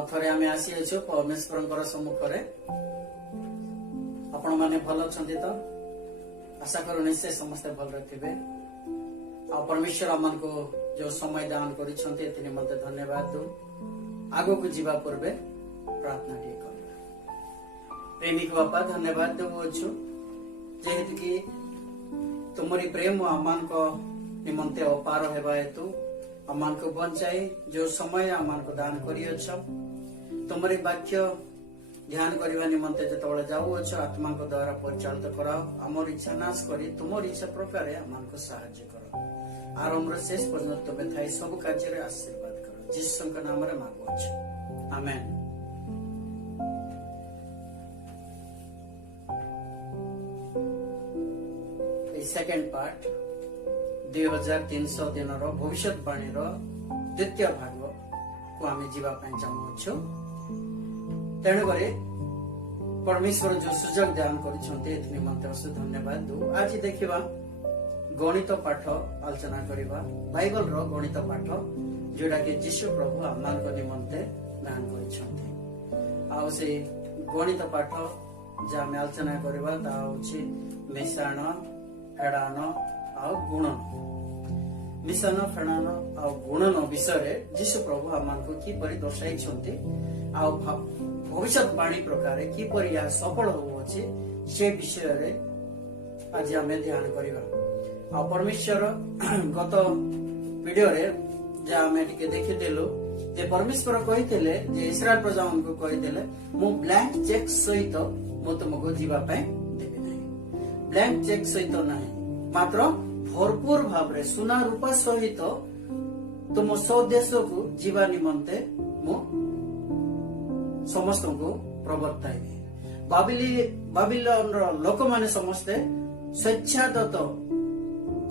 आउ थे आम आसी परमेश्वर सम्मुखें आपण मैंने भल अच्छा तो आशा करू निश्चय समस्ते भल थे आ परमेश्वर आम को जो समय दान कर धन्यवाद दू आग को जीवा पूर्वे प्रार्थना टे कर प्रेमिक बापा धन्यवाद देवछु जेहेतु कि तुमरी प्रेम आमान को निमंते अपार हेबा हेतु आमान को बंचाई जो समय आमान को दान करियछ तुमरी वाक्य ध्यान करने निमंते जतबेले जाऊछ आत्मा को द्वारा परिचालित कराओ आमर इच्छा नाश करी तुमर इच्छा प्रकार आमान को साहाय्य करो आरंभ शेष पर्यंत तुम्हें थाई सब कार्य आशीर्वाद करो जीसु के नाम रे मांगुछ आमेन। सेकेंड पार्ट 2300 दिन भविष्यवाणी द्वितीय भाग को आम जावाई चाहूँ तेणुक परमेश्वर जो सुजोग दान कर धन्यवाद दू आज देखा गणित पाठ आलोचना करवा बाइबल रो गणित पाठ जोड़ा कि जीशु प्रभु आम निमंते दान कर गणित पाठ जहाँ आम आलोचना करवा मिश्रण फेड़ान आ गुणन मिशन फेड़ान आ गुणन विषय जीशु प्रभु आम को किपरि दर्शाई भविष्यवाणी प्रकार किपरि यह सफल होउछि से विषय रे आज आम ध्यान करवा आ परमेश्वर गत वीडियो रे जे आम टिके देखिदेलु जे परमेश्वर कहिथिले जे इस्राएल प्रजा को कहिथिले मु ब्लैंक चेक सहित मु तुमको जीवा पय ब्लैंक चेक सहित नहीं मात्र भरपूर भाव रे सुना रूपा सहित तुम स्वदेश को जीवा निमंते मु समस्त को प्रवर्ताइबी बाबिलोन लोक माने समस्ते स्वेच्छादत्त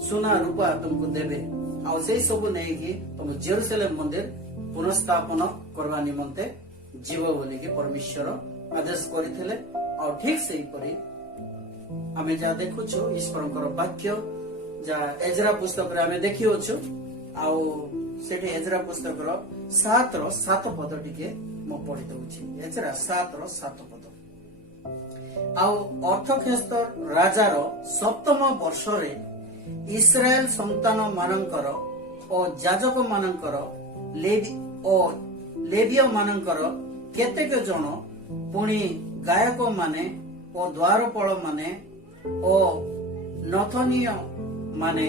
सुना रूपा तुमको देवे आ से सब नहीं कि तुम जेरूसलेम मंदिर पुनर्स्थापन करवा निमंते जीव बोली कि परमेश्वर आदेश करथिले और ठीक से परी आमे जा देखुछु ईश्वरंकर वाक्य जा एजरा पुस्तक रे आमे देखियोछु आउ सेठी एजरा पुस्तक रो 7 पद टिके म पढि दउछि एजरा 7 पद आउ अर्थक्षेत्र राजा रो सप्तम वर्ष रे इस्राएल संतान मानकर ओ याजक मानकर लेविय मानकर केतेक जन पुणी गायक माने ओ द्वारपाल माने ओ नथनीय माने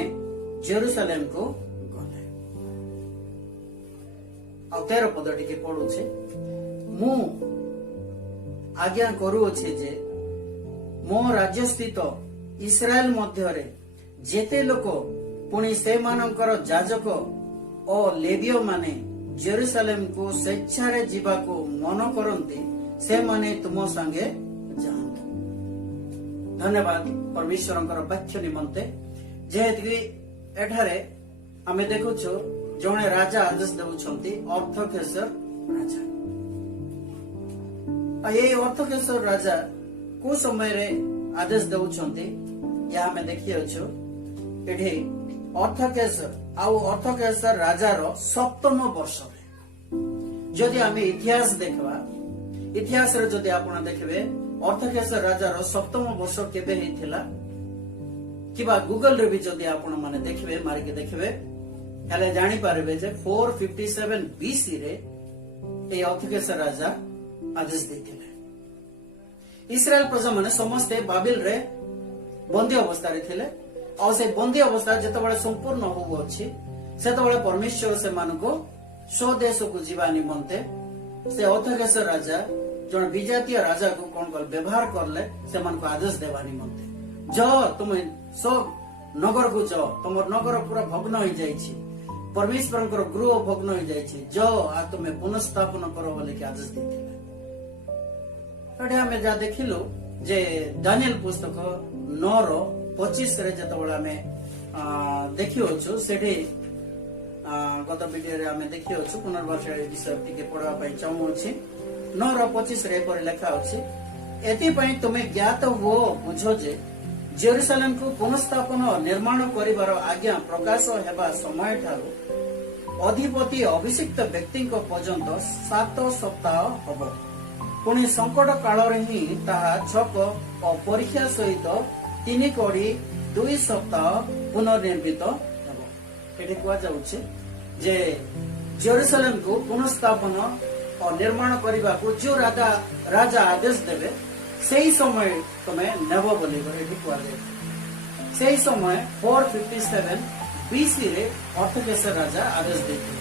जेरूसलेम को गले आ 13 पद टिके पढुछे मु आज्ञा करूछे जे मो राज्य स्थित इस्राएल मध्य रे जेते लोक पुणी से मानकर याजक ओ लेविय माने जेरूसलेम को स्वेच्छा रे जीवा को मन करंती से माने तुम संगे जांतु। धन्यवाद परमेश्वर वाक्य निमंते जेहेतु एठारे आमे देखुछु जणे राजा आदेश देउछंती अर्थकेशर राजा आ ये अर्थकेशर राजा को समय रे आदेश देउछंती या हमें देखियोछु एठी अर्थकेशर आउ अर्थकेशर राजा रो सप्तम वर्ष रे जदि आमे इतिहास देखबा इतिहास रे जदि आपण देखबे अर्थकेशर राजा रो सप्तम वर्ष केबे हेथिला किबा गूगल रे भी जदि आपण माने देखबे मारि के देखबे हेले जानि पारबे जे 457 बीसी रे ए अर्थकेशर राजा आदेश देथिले इस्राएल प्रजा माने समस्त बाबिल रे बंदी अवस्था रे थिले और से बंदी अवस्था जतबेले संपूर्ण हो अछि सेतबेले परमेश्वर से मानको स्वदेश को जीवा निमंते से अर्थकेशर राजा जन विजातीय राजा को कौन कर व्यवहार करले से मन को आदेश देवा निमंते जो तुम सब नगर को जो तुम नगर पूरा भग्न हो जाइछि परमेश्वर गृह भग्न हो जाइछि जो आ तुम पुनर्स्थापन करो बोले के आदेश देथिले तडे हमें जा देखिलो जे दानियल पुस्तक 9:25 रे जतबेला हमें देखियोछु सेठी गत वीडियो रे हमें देखियोछु पुनर्वास विषय टिके पढवा पई चाहूछि 9:25 रे पर लिखा अछि एति पई तुमे ज्ञात हो बुझो जे जेरूसलेम को पुनर्स्थापन निर्माण करिवार आज्ञा प्रकाश हेबा समय ठारू ଅଧିପତି ଅଭିଷିକ୍ତ ବ୍ୟକ୍ତିଙ୍କ ପର୍ଯ୍ୟନ୍ତ 7 ସପ୍ତାହ ହବ। ପୁଣି ସଂକଟ କାଳରେ ହିଁ ତାହା ଛକ ଓ ପରୀକ୍ଷା ସହିତ 3 କୋଡ଼ି 2 ସପ୍ତାହ ପୁନର୍ନିର୍ମିତ ହେବ। ଏଠି କୁହାଯାଉଛି ଯେ ଜେରୁସାଲେମକୁ ପୁନଃସ୍ଥାପନ ଓ ନିର୍ମାଣ କରିବାକୁ ଯୋଉ ରାଜା ଆଦେଶ ଦେବେ ସେହି ସମୟ ତମେ ନେବ ବୋଲି ଏଠି କୁହାଯାଇଛି। ସେହି ସମୟ 457 BC ରେ ଅର୍ଥକେଶର ରାଜା ଆଦେଶ ଦେଇଥିଲେ।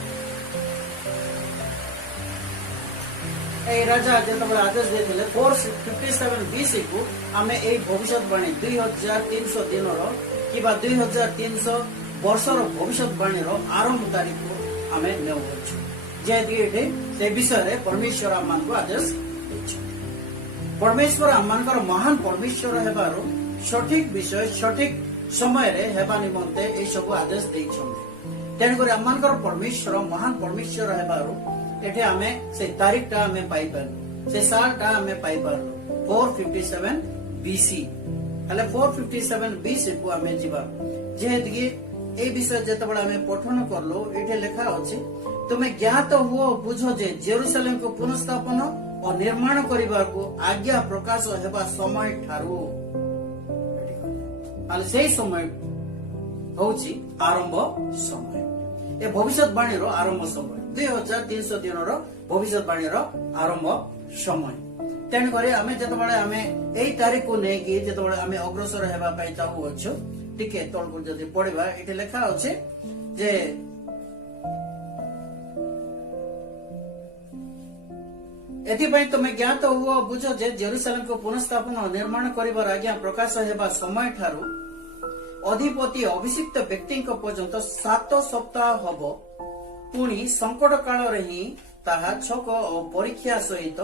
এই রাজা যেতবে আদেশ দিয়েছিল 457 BC কু আমি এই ভবিষ্যৎবাণী 2300 দিনর কিবা 2300 বর্ষর ভবিষ্যৎবাণীর আরম্ভ তারিখ আমি নেউছু যেহেতু এটি সে বিষয়ে পরমেশ্বর আমমানকু আদেশ দিয়েছে। পরমেশ্বর আমমানকর মহান পরমেশ্বর হেবার সঠিক বিষয় সঠিক সময়ে হেবা নিমন্তে এই সব আদেশ দিয়েছেন। তেণুকরি আমমানকর পরমেশ্বর মহান পরমেশ্বর হেবার এটি আমি সেই তারিখটা আমি পাইপারু সেই সালটা আমি পাইপারু 457 BC। হলে 457 BC কু আমি ଯିବା যেহেতু এই বিষয়ে যেতবে আমি পঠন করলু এটি লেখা আছে তুমি জ্ঞাত হুও বুঝ যে জেরুসালেমକୁ পুনঃস্থাপন ও নির্মাণ କରିବାକୁ আজ্ঞা প্রকাশ হেবা সময় ঠারু তাহলে সেই সময় হচ্ছে আরম্ভ সময় এ ভবিষ্যৎবাণীর আরম্ভ সময় 2300 দিনর ভবিষ্যৎবাণীর আরম্ভ সময়। তেণুকরি আমি যেতবে আমি এই তারিখକୁ ନେଇକି যেতবে আমি অগ্রসর ହେବା ପାଇଁ ଚାହୁଁଅଛୁ ଟିକେ ତଳକୁ ଯଦି ପଢିବା ଏଠି ଲେଖା ଅଛି ଯେ ଏଥିପାଇଁ ତୁମେ ଜ୍ଞାତ ହୁଅ ବୁଝ ଯେ ଜେରୁସାଲେମକୁ ପୁନଃସ୍ଥାପନ ଓ ନିର୍ମାଣ କରିବାର ଆଜ୍ଞା ପ୍ରକାଶ ହେବା ସମୟ ଠାରୁ ଅଧିପତି ଅଭିଷିକ୍ତ ବ୍ୟକ୍ତିଙ୍କ ପର୍ଯ୍ୟନ୍ତ 7 ସପ୍ତାହ ହବ। ପୁଣି ସଂକଟ କାଳରେ ହିଁ ତାହା ଛକ ଓ ପରୀକ୍ଷା ସହିତ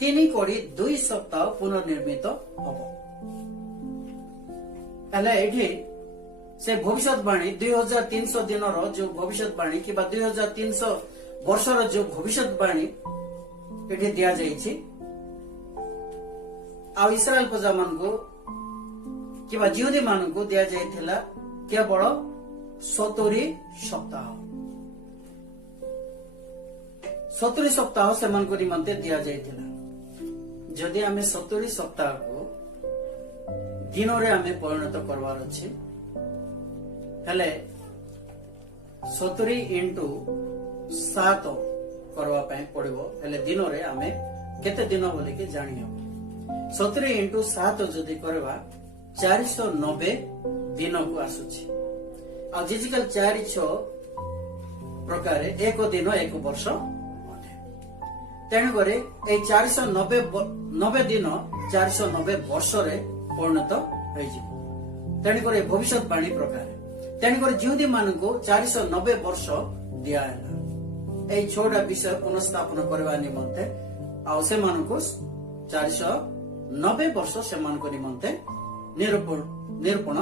3 କୋଡ଼ି 2 ସପ୍ତାହ ପୁନର୍ନିର୍ମିତ ହବ। ହେଲେ ଏଠି ସେ ଭବିଷ୍ୟৎବାଣୀ 2300 ଦିନର ଯୋଉ ଭବିଷ୍ୟৎବାଣୀ କିମ୍ବା 2300 ବର୍ଷର ଯୋଉ ଭବିଷ୍ୟৎବାଣୀ ଏଠି ଦିଆଯାଇଛି ଆଉ ଇସ୍ରାଏଲ ପ୍ରଜାମାନଙ୍କୁ କିମ୍ବା ଜିହୁଦୀ ମାନଙ୍କୁ ଦିଆଯାଇଥିଲା କେବଳ 70 ସପ୍ତାହ। 70 ସପ୍ତାହ ସେମାନଙ୍କ ନିମନ୍ତେ ଦିଆଯାଇଥିଲା। ଯଦି ଆମେ 70 ସପ୍ତାହକୁ ଦିନରେ ଆମେ ପରିଣତ କରିବାର ଅଛି ହେଲେ 70 into 7 କରିବା ପାଇଁ ପଡିବ। ହେଲେ ଦିନରେ ଆମେ କେତେ ଦିନ ବୋଲିକି ଜାଣିହବ। 70 into 7 ଯଦି କରିବା 490 ଦିନକୁ ଆସୁଛି। ଆଉ ଫିଜିକାଲ 4-6 ପ୍ରକାରେ ଏକ ଦିନ ଏକ ବର୍ଷ ଅଟେ। ତେଣୁକରି ଏଇ 490 ଦିନ 490 ବର୍ଷରେ ପରିଣତ ହୋଇଯିବ। ତେଣୁକରି ଭବିଷ୍ୟৎବାଣୀ ପ୍ରକାର ତେଣୁକରି ଜିହୁଦୀ ମାନଙ୍କୁ 490 ବର୍ଷ ଦିଆହେଲା এই 6টা বিষয় পুনঃস্থাপন କରିବା ନିମନ୍ତେ ଆଉ ସେମାନଙ୍କୁ 490 ବର୍ଷ ସେମାନଙ୍କ ନିମନ୍ତେ ନିରୂପଣ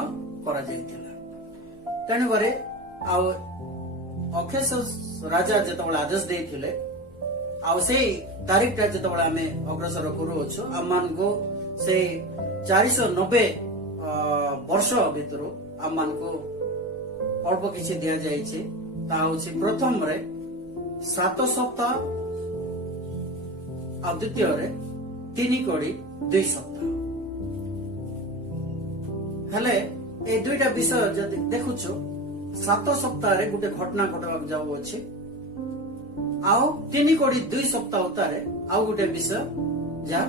କରାଯାଇଥିଲା। ତେଣୁକରି ଆଉ ଅକ୍ଷେଶ ରାଜା ଯେତେବେଳେ ଆଦେଶ ଦେଇଥିଲେ ଆଉ ସେଇ ତାରିଖଟା ଯେତେବେଳେ ଆମେ ଅଗ୍ରସର କରୁଅଛୁ ଆମମାନଙ୍କୁ ସେଇ 490 ବର୍ଷ ଭିତରୁ ଆମମାନଙ୍କୁ ଅଳ୍ପ କିଛି ଦିଆଯାଇଛି। ତାହା ହେଉଛି ପ୍ରଥମରେ 7 ସପ୍ତାହ ଆଉ ଦ୍ୱିତୀୟରେ 3 କୋଡ଼ି 2 ସପ୍ତାହ। ହେଲେ এই দুইটা বিষয় যদি দেখুଛୁ 7 ସପ୍ତାହରେ ଗୋଟେ ଘଟଣା ଘଟବାକୁ ଯାଉଅଛି ଆଉ 3 କୋଡ଼ି 2 ସପ୍ତାହ ଉତ୍ତାରେ ଆଉ ଗୋଟେ ବିଷୟ ଯାହା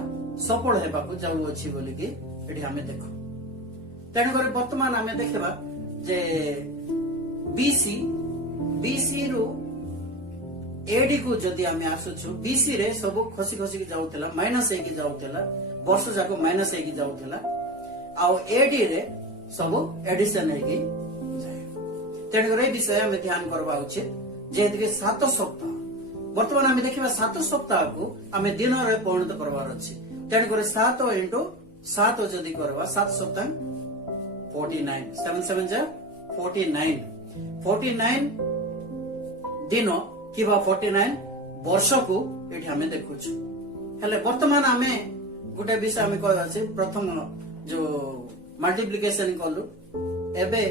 ସଫଳ ହେବାକୁ ଯାଉଅଛି ବୋଲିକି ଏଠି ଆମେ ଦେଖୁ। ତେଣୁକରି ବର୍ତ୍ତମାନ ଆମେ ଦେଖିବା ଯେ ବିସି ରୁ एडी को जदि आमे आसुछु बीसी रे सब खसी खसी के जाउतला माइनस ହେଇକି जाउतला वर्ष जाको माइनस ହେଇକି जाउतला आ एडी रे सब एडिशन ହେଇକି जाय। तेन रे विषय में ध्यान करबा उचित जेहेतु कि 7 सप्ताह वर्तमान आमे देखिबा 7 सप्ताह को आमे दिन रे परिणत करबार अछि। तेन करे 7 into 7 जदि करबा 7 सप्ताह 49 7 7 जा 49 दिन किबा 49 वर्ष को एठी हमें देखुछु। हेले वर्तमान आमे गोटे विषय हमें कहबा छै प्रथम जो मल्टीप्लिकेशन कलु एबे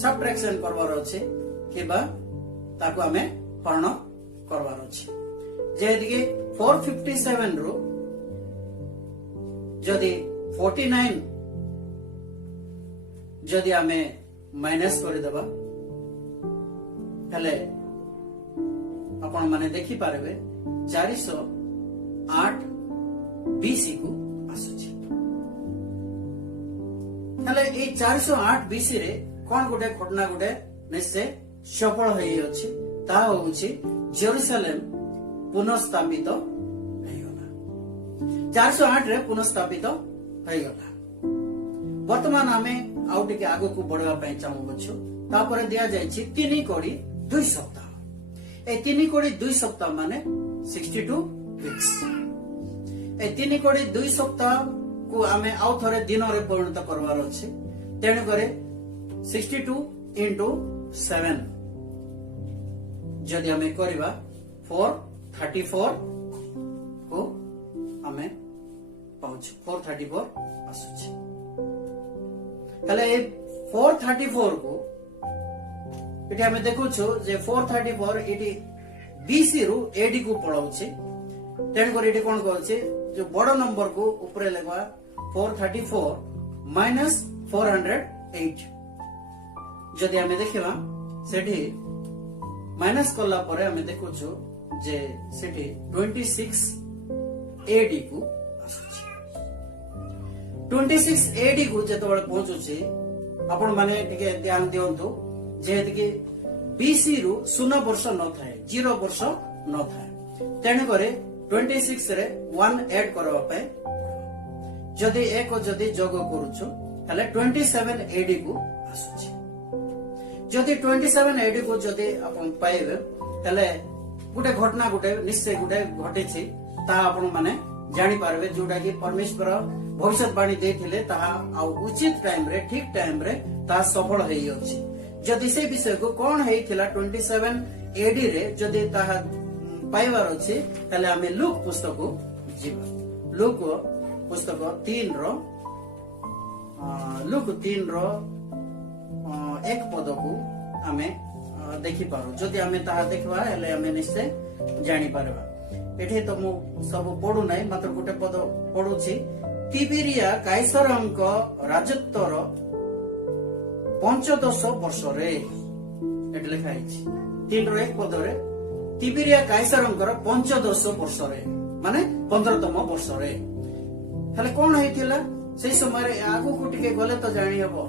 सब्ट्रैक्शन करबार अछि किबा ताको आमे हरण करवार अछि जेदिके 457 रु जदि 49 जदि आमे माइनस कर देबा हेले आपण माने देखि पारबे 408 बीसी को आसुछि हेले ए 408 बीसी रे कोन गुटे घटना गुटे निश्चय सफल होई अछि ता होउछि जेरूशलेम पुनर्स्थापित होइगला 408 रे पुनर्स्थापित होइगला वर्तमान आमे आउ टिके आगो को बढ़वा पय चाहू बछु तापर दिया जायछि 3 कोड़ी 2 सप्ताह ए 3 कोड़ी 2 सप्ताह माने 62 वीक्स ए 3 कोड़ी 2 सप्ताह को आमे आउ थरे दिन रे परिणत करवार अछि तेनु करे 62 into 7 जदि आमे करबा 434 को आमे पाउछु 434 आसुछि हेले 434 को इटे हमें देखु जे 434 इटी बीसी रु एडी को पळाउछि तेन कर इटी कोन कहउछि जो बड़ नंबर को ऊपर लेखा 434 माइनस 408 जदि हमें देखिबा सेठी माइनस करला परे हमें देखुछु जे सेठी 26 एडी को आसुछि 26 एडी को जेतबेले पहुंचुछि आपण माने टिके ध्यान दियंतु जेहेतु बीसी रु 0 वर्ष न थाए 0 वर्ष न थाए तेणु करे 26 रे 1 ऐड करबा पे जदि एक जदि जोग करूछु हले 27 एडी को आसुछि जदि 27 एडी को जदि आपण पाइबे हले गुटे घटना गुटे निश्चय गुटे घटिछि ता आपण माने जानि पारबे जोटा कि परमेश्वर भविष्यवाणी देथिले ता आ उचित टाइम रे ठीक टाइम रे ता सफल हेइ अछि जदि से विषय को कौन हेइथिला 27 एडी रे जदि ताहा पाइबार अछि तले हमें लूक पुस्तक को जीवा लूक पुस्तक 3 रो लूक 3 रो एक पद को हमें देखि पारो जदि हमें ताहा देखबा हेले हमें निश्चय जानि पारबा एठे तो मु सब पढु नै मात्र गोटे पद पढुछि तिबिरिया काइसरंक राजत्वर 15 वर्ष रे एट लिखा है 3 रो एक पद रे तिबिरिया काइसरंकर 15 वर्ष रे माने 15तम वर्ष रे हले कोन हेतिला से समय रे आगु को टिके गले तो जानि हबो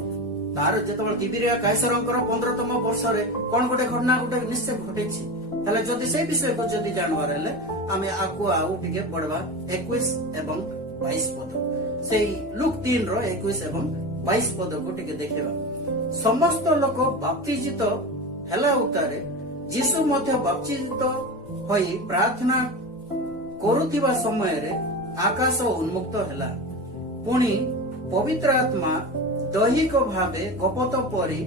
तार जेतबे तिबिरिया काइसरंकर 15तम वर्ष रे कोन गोटे घटना गोटे निश्चय घटिछि हले जदि से विषय को जदि जानबार हेले आमे आगु आउ टिके पढवा 21 एवं 22 पद से लूक 3 रो 21 एवं 22 पद को टिके देखिबा समस्त लोक बाप्तिजित हेला उतारे जीसु मध्य बाप्तिजित होई प्रार्थना करुथिबा समय रे आकाश उन्मुक्त हेला पुणी पवित्र आत्मा दैहिक भावे कपत परी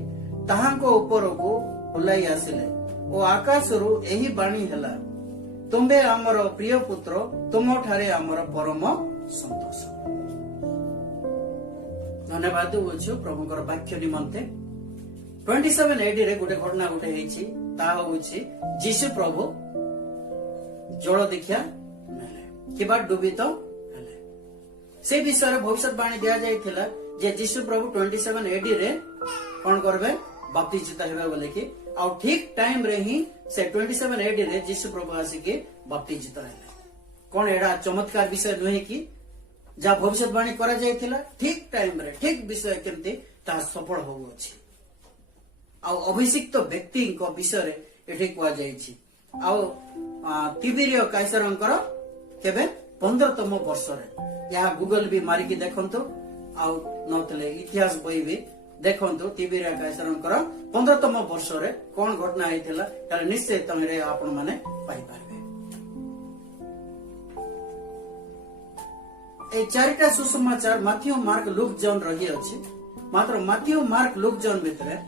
ताहांको ऊपर को हुलाई आसिले ओ आकाश रु एही बाणी हेला तुम्बे हमर प्रिय पुत्र तुम ठारे हमर परम संतोष धन्यवाद होछु प्रभुकर वाक्य निमंते 27 एडी रे गोटे घटना गोटे हेछि ता होछि यीशु प्रभु जल दीक्षा नेले किबा डुबित हेले से विषय रे भविष्यवाणी दिया जायथिला जे यीशु प्रभु 27 एडी रे कोन करबे बाप्तिजित हेबे बोले कि आ ठीक टाइम रे ही से 27 एडी रे यीशु प्रभु आसी के बाप्तिजित हेले कोन एडा चमत्कार विषय नहे कि जा भविष्यवाणी करा जायथिला ठीक टाइम रे ठीक विषय केमते ता सफल हो अछि आ अभिषिक्त व्यक्ति को विषय रे एठी कुआ जायछि आ तिबिरियो काइसरंकर केबे 15तम वर्ष रे या गूगल भी मारी के देखंतो आ नतले इतिहास बही भी देखंतो तिबिरियो काइसरंकर 15तम वर्ष रे कोन घटना हेतिला ताले निश्चय तमरे आपण माने पाई पारबे ए चारिटा सुसमाचार माथियो मार्क लूक जॉन रही अछि मात्र माथियो मार्क लूक जॉन भितरे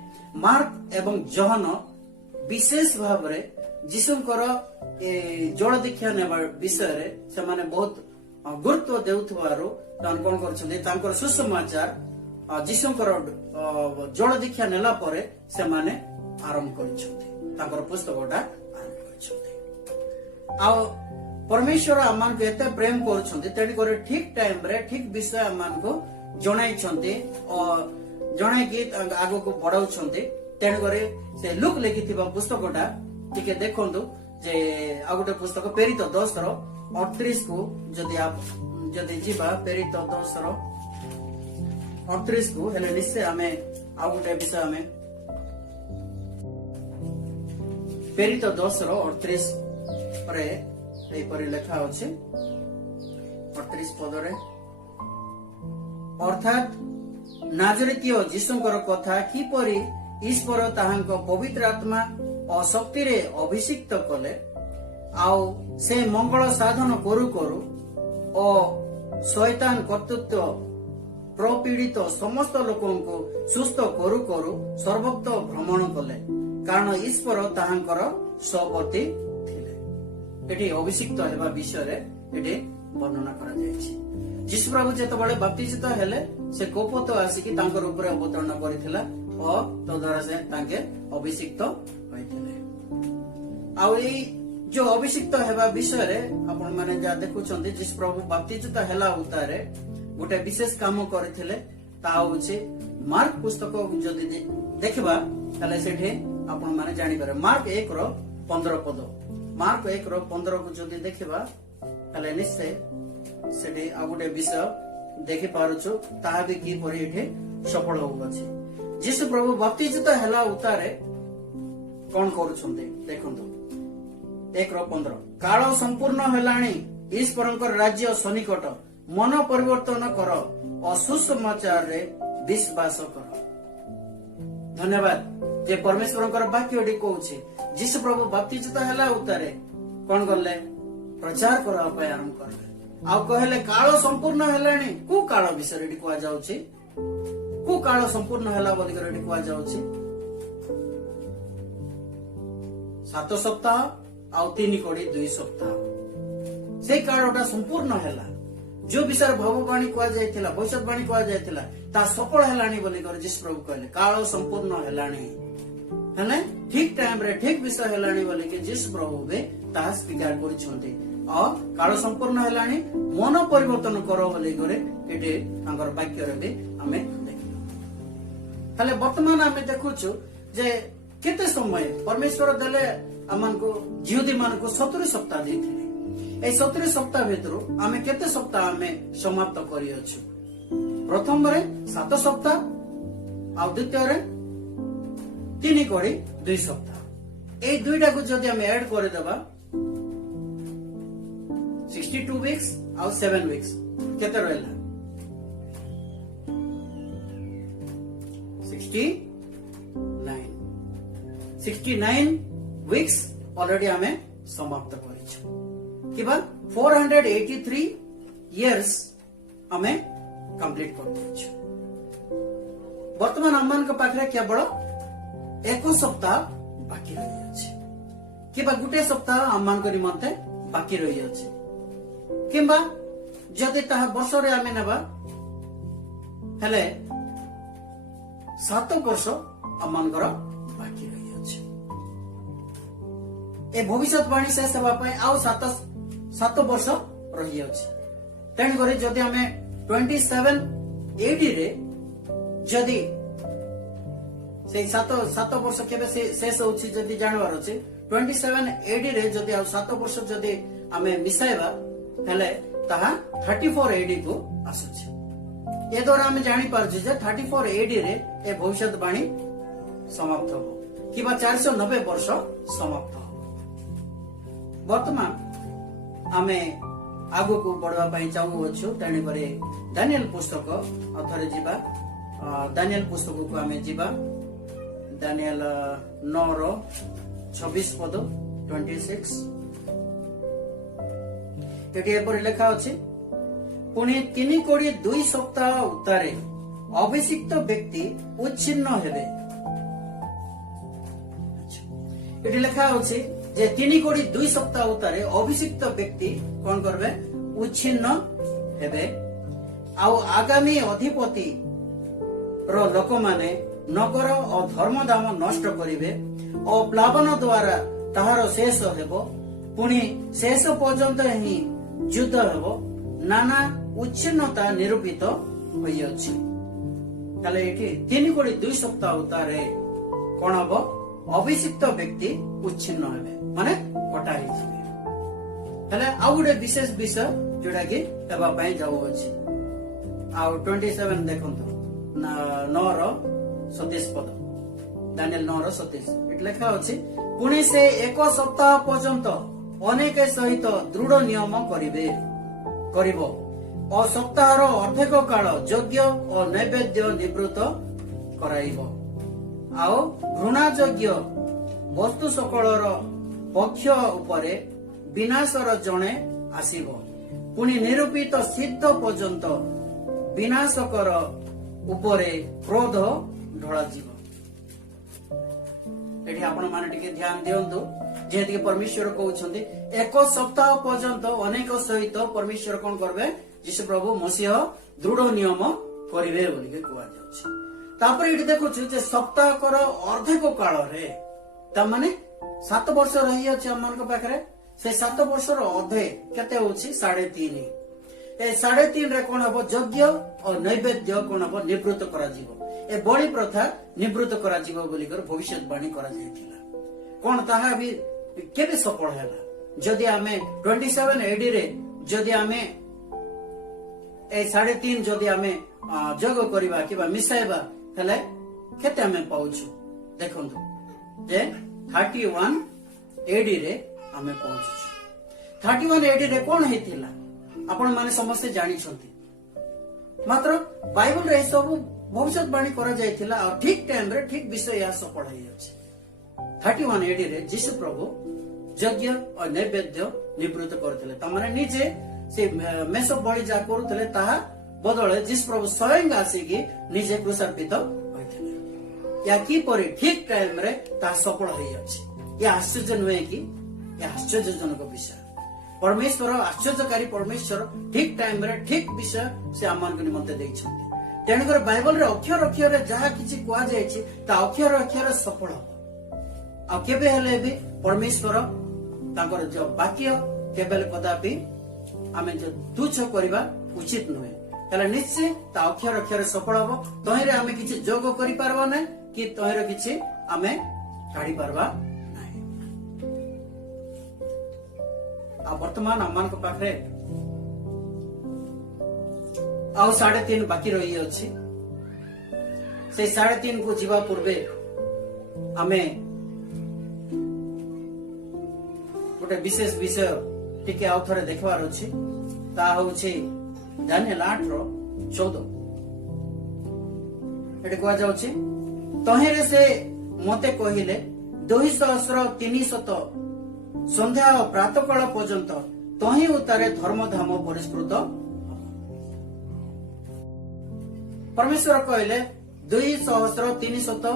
मार्क एवं जॉन विशेष भाव रे जीशुଙ୍କର जल दीक्षा नेबा विषय रे से माने बहुत गुरुत्व देउथबारो तान कोन करछन्ते तांकर सुसमाचार जीशुଙ୍କର जल दीक्षा नेला परे से माने आरंभ करछन्ते ତାଙ୍କର ପୁସ୍ତକଟା ଆରମ୍ଭ କରିଛନ୍ତି। ଆଉ परमेश्वर आमान को एते प्रेम करूछंती तेणी करे ठीक टाइम रे ठीक विषय आमान को जणाइछंती और जणाई कि आगो को बढ़ाउछंती। तेणी करे से लुक लिखिथिबा पुस्तकटा टिके देखंतु जे आ गोटे पुस्तक प्रेरित 10 रो 38 को जदि जीवा प्रेरित 10 रो 38 को हेले निश्चय हमें आ गोटे विषय हमें प्रेरित 10 रो 38 रे लेखा अच्छे 38 पदरे अर्थात नाजरेतीय जीशुंकर कथा किपरि ईश्वर ताहांक पवित्र आत्मा और शक्ति रे अभिषिक्त कले आउ से मंगल साधन करू करू और शैतान कर्तृत्व प्रपीड़ित समस्त लोकों को सुस्थ करू करू सर्वत्र भ्रमण कले कारण ईश्वर ताहांकर स्वपति एटी अभिषिक्त हेबा विषय एटी वर्णना करा जायछि। यीशु प्रभु जेतबळे बाप्तिजित हेले से कोपतो आसिकी तांकर ऊपर अवतरण करिथिला और तद्वारा से तांके अभिषिक्त होइथिले। आ एई जो अभिषिक्त हेबा विषय रे आपण माने जा देखुछन्ती यीशु प्रभु बाप्तिजित हेला उतारे गोटे विशेष काम करिथिले ता होछि मार्क पुस्तक जदि देखबा तले सेठे आपण माने जानि पारे मार्क 1 रो 15 पद मार्क 1 रो 15 को जदि देखबा तले निश्चय सेठे आ गोटे विषय देखि पारुछु ताहा भी की परि एठे सफल होउछि। यीशु प्रभु बाप्तिजित हेला उतारे कोन करूछन्ते देखंतु 1 रो 15 काल संपूर्ण हेलाणी ईश्वरंकर राज्य सनिकट मन परिवर्तन कर और सुसमाचार रे विश्वास कर। धन्यवाद जे परमेश्वरंकर वाक्य एडी कहूछि यीशु प्रभु बाप्तिजित हेला उतारे कोन करले प्रचार करबा पय आरंभ करले आ कहले काल संपूर्ण हेलाणी को काल विषय एडी कोआ जाउछि को काल संपूर्ण हेला बोली कर एडी कोआ जाउछि 7 सप्ताह आ 3 कोड़ी 2 सप्ताह से कालटा संपूर्ण हेला जो विषय भविष्यवाणी कुआ जायथिला भविष्यवाणी कुआ जायथिला ता सफल हेलाणी बोली कर यीशु प्रभु कहले काल संपूर्ण हेलाणी हेले ठीक टाइम रे ठीक विषय हेलाणी बोली के यीशु प्रभु बे ता स्वीकार करिसंती और काल संपूर्ण हेलाणी मन परिवर्तन करो बोली करे एटे तांकर वाक्य रे बे हमें देखिलो। ताले वर्तमान हमें देखुछु जे केते समय परमेश्वर देले अमन को जिहुदी मान को 70 सप्ताह देथिले ए 70 सप्ताह भितरु आमे केते सप्ताह आमे समाप्त करि अछु। प्रथम रे 7 सप्ताह आ द्वितीय रे 3 कोड़ी 2 सप्ताह ए दुईटा को जदि आमे ऐड करे देबा 62 वीक्स आ 7 वीक्स केते रहला 69 वीक्स ऑलरेडी आमे समाप्त करिछु किबा 483 इयर्स हमें कंप्लीट कर दिछु। वर्तमान अम्मान के पाखरे केवल 1 सप्ताह बाकी रही अछि किबा गुटे सप्ताह अम्मान को निमंते बाकी रही अछि किबा जदि ताहा वर्ष रे आमे नेबा हेले 7 वर्ष अम्मान कर बाकी रही अछि। ए भविष्यवाणी से सेवा पय आउ 7 वर्ष रही अछि। तेन करे जदि हमें 27 AD रे जदि से 7 वर्ष केबे से शेष होछि जदि जानवर अछि 27 AD रे जदि आ 7 वर्ष जदि हमें मिसाइबा हेले ताहा 34 AD को आसुछि। ए द्वारा हमें जानि पारछि जे 34 AD रे ए भविष्यवाणी समाप्त हो किबा 490 वर्ष समाप्त हो। वर्तमान आमे आगो को बढ़वा पाई चाहू अच्छु तेणी करे दानिएल पुस्तक अथरे जीवा दानिएल पुस्तक को आमे जीवा दानिएल 9 रो 26 पद 26 एटी एपर लेखा अछि पुणी 3 कोड़ी 2 सप्ताह उतारे अभिषिक्त व्यक्ति उच्छिन्न हेबे। एटी लेखा अछि जे 3 कोड़ी 2 सप्ताह उतारे अभिषिक्त व्यक्ति कोन करबे उच्छिन्न हेबे आउ आगामी अधिपति रो लोक माने ନଗର ଓ ଧର୍ମଧାମ ନଷ୍ଟ କରିବେ ଓ ପ୍ଲାବନ ଦ୍ୱାରା ତାହାର ଶେଷ ହେବ। ପୁଣି ଶେଷ ପର୍ଯ୍ୟନ୍ତ ହିଁ ଯୁଦ୍ଧ ହେବ। ନାନା ଉଚ୍ଛିନ୍ନତା ନିରୂପିତ ହୋଇଅଛି। ତାହେଲେ ଏଠି 3 ସପ୍ତାହ ଉତ୍ତାରେ କଣ ହବ? ଅଭିଷିକ୍ତ ବ୍ୟକ୍ତି ଉଚ୍ଛିନ୍ନ ହେବେ, ମାନେ କଟା ହେଇଯିବେ। ହେଲେ ଆଉ ଗୋଟେ ବିଶେଷ ବିଷୟ ଯୋଉଟା କି ହେବା ପାଇଁ ଯାଉଅଛି। ଆଉ 27 ଦେଖନ୍ତୁ 9:27 ପଦ, ଦାନିଏଲ 9:27 ଏଠି ଲେଖା ଅଛି, ପୁଣି ସେ 1 ସପ୍ତାହ ପର୍ଯ୍ୟନ୍ତ ଅନେକ ସହିତ ଦୃଢ ନିୟମ କରିବ ଓ ସପ୍ତାହର ଅର୍ଦ୍ଧେକ କାଳ ଯଜ୍ଞ ଓ ନୈବେଦ୍ୟ ନିବୃତ୍ତ କରାଇବ। ଆଉ ଘୃଣା ଯଜ୍ଞ ବସ୍ତୁ ସକଳର ପକ୍ଷ ଉପରେ ବିନାଶର ଜଣେ ଆସିବ। ପୁଣି ନିରୂପିତ ସିଦ୍ଧ ପର୍ଯ୍ୟନ୍ତ ବିନାଶକର ଉପରେ କ୍ରୋଧ ଢଳାଯିବ। ଏଠି ଆପଣ ମାନେ ଟିକେ ଧ୍ୟାନ ଦିଅନ୍ତୁ, ଯେହେତୁ ପରମେଶ୍ୱର କହୁଛନ୍ତି 1 ସପ୍ତାହ ପର୍ଯ୍ୟନ୍ତ ଅନେକ ସହିତ ପରମେଶ୍ୱର କଣ କରିବେ? ଯୀଶୁ ପ୍ରଭୁ ମସିହ ଦୃଢ ନିୟମ କରିବେ ବୋଲିକି କୁହାଯାଉଛି। ତାପରେ ଏଠି ଦେଖୁଛୁ ଯେ ସପ୍ତାହକର ଅର୍ଦ୍ଧେକ କାଳରେ, ତାମାନେ 7 ବର୍ଷ ରହିଅଛି ଆମମାନଙ୍କ ପାଖରେ। ସେ 7 ବର୍ଷର ଅଧେ କେତେ ହଉଛି? 3.5। ଏ 3.5 କଣ ହବ? ଯଜ୍ଞ ଓ ନୈବେଦ୍ୟ କଣ ହବ? ନିବୃତ୍ତ କରାଯିବ। ଏ ବଳି ପ୍ରଥା ନିବୃତ୍ତ କରାଯିବ ବୋଲିକରି ଭବିଷ୍ୟତବାଣୀ କରାଯାଇଥିଲା। କଣ ତାହା ବି କେବେ ସଫଳ ହେଲା? ଯଦି ଆମେ 27 AD ରେ ଯଦି ଆମେ ଏ 3.5 ଯଦି ଆମେ ଯୋଗ କରିବା କିମ୍ବା ମିଶାଇବା, ହେଲେ କେତେ ଆମେ ପାଉଛୁ? ଦେଖନ୍ତୁ ଯେ 31 AD ରେ ଆମେ ପହଞ୍ଚୁଛୁ। 31 AD ରେ କଣ ହେଇଥିଲା ଆପଣ ମାନେ ସମସ୍ତେ ଜାଣିଛନ୍ତି। ମାତ୍ର ବାଇବଲରେ ଏସବୁ ଭବିଷ୍ୟତବାଣୀ କରାଯାଇଥିଲା ଆଉ ଠିକ ଟାଇମରେ ଠିକ ବିଷୟ ଏହା ସଫଳ ହେଇଯାଉଛି। 31 AD ରେ ଯୀଶୁ ପ୍ରଭୁ ଯଜ୍ଞ ଓ ନୈବେଦ୍ୟ ନିବୃତ୍ତ କରିଥିଲେ। ତାମାନେ ନିଜେ ସେ ମେଷ ବଳି ଯାହା କରୁଥିଲେ ତାହା ବଦଳରେ ଯୀଶୁ ପ୍ରଭୁ ସ୍ୱୟଂ ଆସିକି ନିଜେ କୃଷାର୍ପିତ ହୋଇଥିଲେ। ଏହା କିପରି ଠିକ ଟାଇମରେ ତାହା ସଫଳ ହେଇଯାଉଛି। ଏହା ଆଶ୍ଚର୍ଯ୍ୟ ନୁହେଁ କି? ଏହା ଆଶ୍ଚର୍ଯ୍ୟଜନକ ବିଷୟ। ପରମେଶ୍ୱର ଆଶ୍ଚର୍ଯ୍ୟକାରୀ ପରମେଶ୍ୱର ଠିକ ଟାଇମରେ ଠିକ ବିଷୟ ସେ ଆମମାନଙ୍କ ନିମନ୍ତେ ଦେଇଛନ୍ତି। ତେଣୁକରି ବାଇବଲରେ ଅକ୍ଷର ଅକ୍ଷରରେ ଯାହା କିଛି କୁହାଯାଇଛି ତା ଅକ୍ଷର ଅକ୍ଷର ସଫଳ ହବ। ଆଉ କେବେ ହେଲେ ବି ପରମେଶ୍ୱର ତାଙ୍କର ଯୋଉ ବାକ୍ୟ କେବେ କଦାପି ଆମେ ତୁଚ୍ଛ କରିବା ଉଚିତ ନୁହେଁ। ହେଲେ ନିଶ୍ଚୟ ତା ଅକ୍ଷର ଅକ୍ଷର ସଫଳ ହବ। ତହିଁରେ ଆମେ କିଛି ଯୋଗ କରିପାରିବା ନାହିଁ କି ତହିଁରେ କିଛି ଆମେ କାଢି ପାରିବା ନାହିଁ। ଆଉ ବର୍ତ୍ତମାନ ଆମମାନଙ୍କ ପାଖରେ ଆଉ 3.5 ବାକି ରହିଅଛି। ସେଇ 3.5 କୁ ଯିବା ପୂର୍ବେ ଆମେ ଗୋଟେ ବିଶେଷ ବିଷୟ ଟିକେ ଆଉ ଥରେ ଦେଖିବାର ଅଛି। ତାହା ହଉଛି ଦାନିଏଲ 8:14। ଏଠି କୁହାଯାଉଛି, ତହିଁରେ ସେ ମତେ କହିଲେ 200-300 ସନ୍ଧ୍ୟା ଓ ପ୍ରାତଃକାଳ ପର୍ଯ୍ୟନ୍ତ ତହିଁ ଉତ୍ତାରେ ଧର୍ମଧାମ ପରିଷ୍କୃତ। ପରମେଶ୍ୱର କହିଲେ 200-300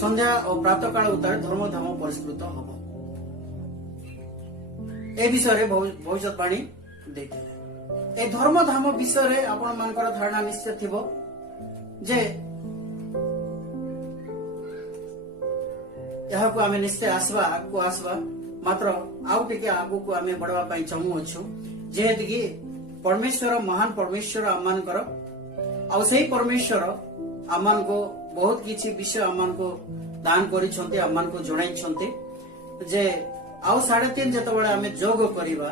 ସନ୍ଧ୍ୟା ଓ ପ୍ରାତଃକାଳ ଉତ୍ତାରେ ଧର୍ମଧାମ ପରିଷ୍କୃତ ହବ। ଏ ବିଷୟରେ ଭବିଷ୍ୟତବାଣୀ ଦେଇଥିଲେ। ଏ ଧର୍ମଧାମ ବିଷୟରେ ଆପଣ ମାନଙ୍କର ଧାରଣା ନିଶ୍ଚୟ ଥିବ ଯେ ଏହାକୁ ଆମେ ନିଶ୍ଚୟ ଆଗକୁ ଆସିବା। ମାତ୍ର ଆଉ ଟିକେ ଆଗକୁ ଆମେ ବଢିବା ପାଇଁ ଚାହୁଁଅଛୁ, ଯେହେତୁ କି ପରମେଶ୍ୱର ମହାନ ପରମେଶ୍ୱର ଆମମାନଙ୍କର, ଆଉ ସେଇ ପରମେଶ୍ୱର ଆମମାନଙ୍କୁ ବହୁତ କିଛି ବିଷୟ ଆମମାନଙ୍କୁ ଦାନ କରିଛନ୍ତି, ଆମମାନଙ୍କୁ ଜଣାଇଛନ୍ତି ଯେ ଆଉ 3.5 ଯେତେବେଳେ ଆମେ ଯୋଗ କରିବା,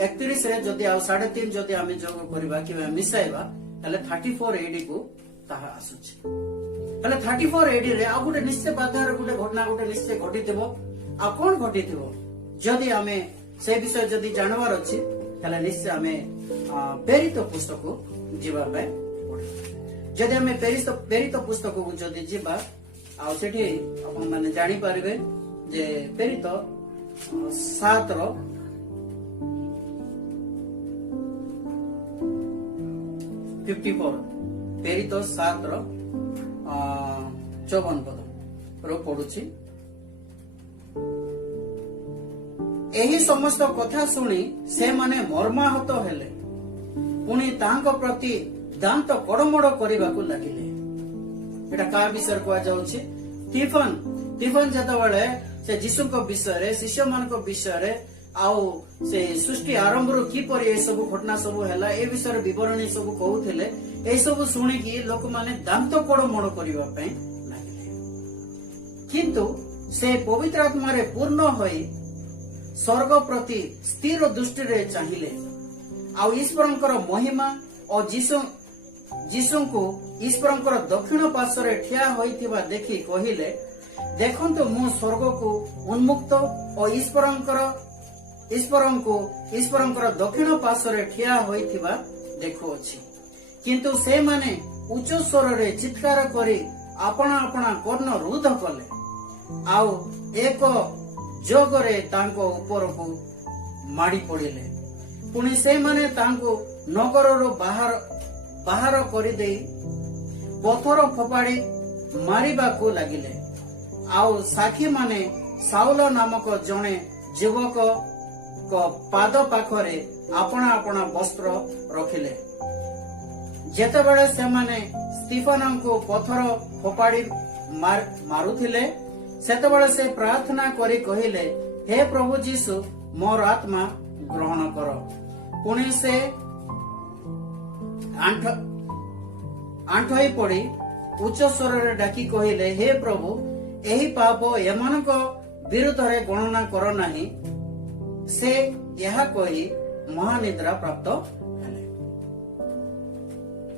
31 ରେ ଯଦି ଆଉ 3.5 ଯଦି ଆମେ ଯୋଗ କରିବା କିମ୍ବା ମିଶାଇବା, ହେଲେ 34 AD କୁ ତାହା ଆସୁଛି। ହେଲେ 34 AD ରେ ଆଉ ଗୋଟେ ନିଶ୍ଚୟ ବାଧ୍ୟରେ ଗୋଟେ ଘଟଣା ଗୋଟେ ନିଶ୍ଚୟ ଘଟିଥିବ। ଆଉ କଣ ଘଟିଥିବ ଯଦି ଆମେ ସେ ବିଷୟ ଯଦି ଜାଣିବାର ଅଛି, ହେଲେ ନିଶ୍ଚୟ ଆମେ ପ୍ରେରିତ ପୁସ୍ତକ ଯିବା ପାଇଁ ପଡିବ। ଯଦି ଆମେ ପ୍ରେରିତ ପୁସ୍ତକକୁ ଯଦି ଯିବା, ଆଉ ସେଠି ଆପଣ ମାନେ ଜାଣିପାରିବେ ଯେ ପ୍ରେରିତ 7:54 ପ୍ରେରିତ 7:54 ପଦ ପଢୁଛି। ଏହି ସମସ୍ତ କଥା ଶୁଣି ସେମାନେ ମର୍ମାହତ ହେଲେ, ପୁଣି ତାଙ୍କ ପ୍ରତି ଦାନ୍ତ କଡମଡ କରିବାକୁ ଲାଗିଲେ। एटा का विषय कह जाउछि स्टीफन जेतबेले से जीसु को विषय शिष्य मान विषय आउ से सृष्टि आरंभ रू किपर ये सब घटना सब हैला ए विषय विवरणी सब कहूथिले ए सब सुनिकी लोक माने दांत कोड़ मोड़ करबा पई लागिले किंतु से पवित्र आत्मा रे पूर्ण होई स्वर्ग प्रति स्थिर दृष्टि रे चाहिए आउ ईश्वरंकर महिमा और जीसु को ईश्वरंकर दक्षिण पार्श्व रे ठिया होइथिबा देखि कहिले देखंतु मु स्वर्ग को उन्मुक्त और ईश्वरंकर दक्षिण पार्श्व रे ठिया होइथिबा देखुअछि किंतु से माने उच्च स्वर रे चित्कार करी अपना अपना कर्ण रुद्ध कले आउ एक जोगरे तांको ऊपर को माड़ी पड़िले पुणी से माने तांको नगर रो बाहर करी दे पथर फोपाड़ी मारिबा को लागिले आउ साखी माने साउल नामक जने युवक को पाद पाखरे अपना अपना वस्त्र रखिले जेतेबेले से माने स्टीफन को पथर फोपाड़ी मारुथिले सेतेबेले से प्रार्थना करी कहिले हे प्रभु जीसु मोर आत्मा ग्रहण कर पुणी से आंठई पड़ी उच्च स्वर रे डाकी कहिले हे प्रभु एही पाप एमानक विरुद्ध रे गणना कर नाही से यह कही महानिद्रा प्राप्त हेले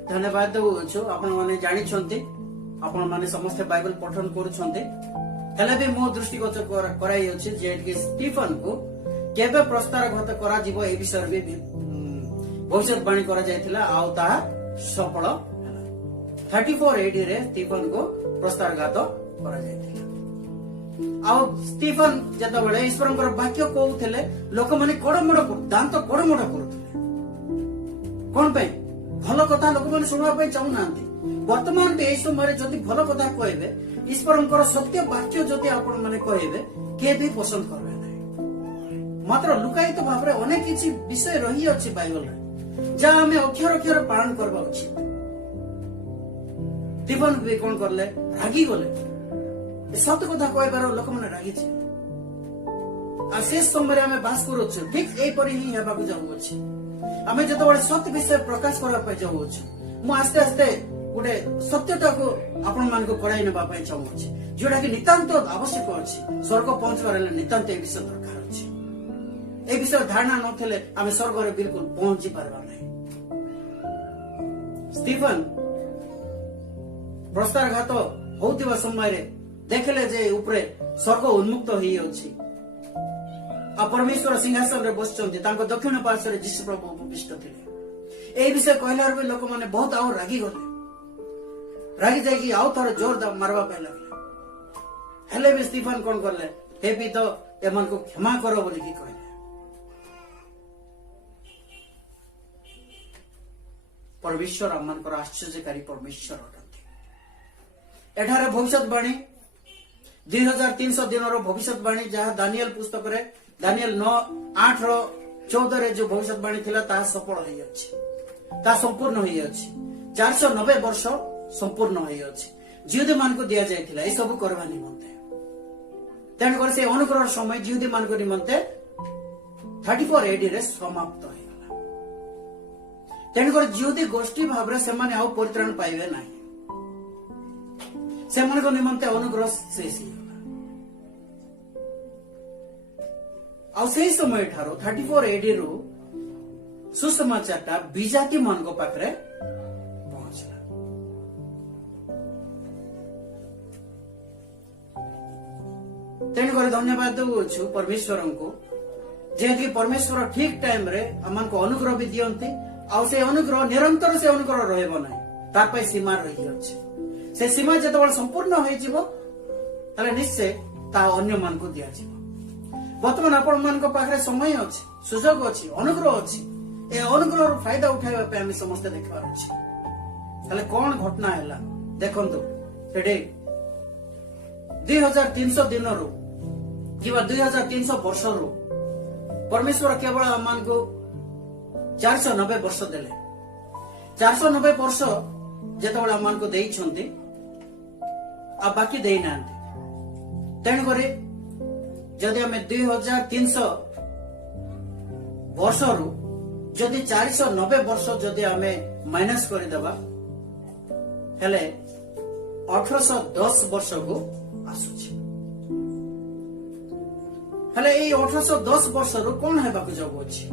धन्यवाद देउछु आपण माने जानि छथि आपण माने समस्त बाइबल पठन करूछथि हेले भी मो दृष्टिगोचर कराई अछि जे कि स्टीफन को केबे प्रस्तारघात करा जीवो ए विषय भी भविष्यवाणी करा जायतिला आउ ता सफल ହେଲା 34 AD रे स्टीफन को प्रस्तारघात करा जायतिला आउ स्टीफन जेतबेले ईश्वरंकर वाक्य कहउथिले लोक माने कोडमोड दांत कोडमोड करूथिले कोन पे भलो कथा लोक माने सुनवा पे चाहू नांती वर्तमान पे ए समय जति भलो कथा कहबे ईश्वरंकर सत्य वाक्य जति आपण माने कहबे के भी पसंद करबे नै मात्र लुकायित भाव रे अनेक किछि विषय रही अछि बाइबल रे जा हमें अक्षर अक्षर पालन करबा उचित स्टीफन भी कोन करले रागी गले सत्य कथा कहबार लोक माने रागी छै आ शेष समय रे हमें बास करू छु ठीक ए परि ही हेबा को जाऊ अछि हमें जतो बडे सत्य विषय प्रकाश करबा पे जाऊ छु मु आस्ते आस्ते गुटे सत्यता को आपण मान को कड़ाई नेबा पे चाहू अछि जोडा कि नितांत आवश्यक अछि स्वर्ग पहुंचबार ले नितांत ए विषय दरकार अछि ए विषय धारणा नथिले हमें स्वर्ग रे बिल्कुल पहुंची पारबा नै स्टीफन प्रस्तारघात होतिबा समय रे देखले जे ऊपरे स्वर्ग उन्मुक्त होई अछि आ परमेश्वर सिंहासन रे बसचंती तांको दक्षिण पार्श्व रे यीशु प्रभु उपविष्ट थिले ए विषय कहलार भी लोक माने बहुत आउ रागी गले रागी जाई आउ थोर जोर मारबा पे लागले हेले भी स्टीफन कोन करले हे भी तो एमन को क्षमा करो बोली की कहले परमेश्वर अमन को आश्चर्यकारी परमेश्वर अटंती एठारे भविष्यवाणी 2300 दिन भविष्यवाणी जहाँ दानियल पुस्तक रे दानियल 9:8-14 रे जो भविष्यवाणी थिला ता सफल होई अछि ता संपूर्ण होई अछि 490 वर्ष संपूर्ण होई अछि जिहुदी मान को दिया जायतिला ए सब करबा निमंते तेन कर से अनुग्रह समय जिहुदी मान को निमंते 34 AD रे समाप्त होई गला तेन कर जिहुदी गोष्ठी भाव रे से माने आउ परित्राण पाइबे नाही से मन को निमंते अनुग्रह शेष आ से समय ठारो 34 AD रो सुसमाचारटा विजाति मन को पाखरे पहुंचला तेन करे धन्यवाद दउछु परमेश्वर को जे कि परमेश्वर ठीक टाइम रे हमन को अनुग्रह भी दियंती आ से अनुग्रह निरंतर से अनुग्रह रहबो नै तार पय सीमा रही अछि से सीमा जतबल संपूर्ण होई जिवो तले निश्चय ता अन्य मान को दिया जिवो वर्तमान आपण मान को पाखरे समय अछि सुयोग अछि अनुग्रह अछि ए अनुग्रह रो फायदा उठाइबा पे हम समस्त देखबार अछि तले कोन घटना हैला देखंतु एडे 2300 दिन रो किबा 2300 वर्ष रो परमेश्वर केवल अमान को 490 वर्ष देले 490 वर्ष जेतबेला अमान को देई छंती आ बाकी दे ना तेणुक जदि आम 2300 वर्ष रु जदि 490 वर्ष जदि आम माइनस करदेबा हेले 1810 वर्ष को आसुची हेले ए 1810 वर्ष रु कौन हेबाकु जाउछि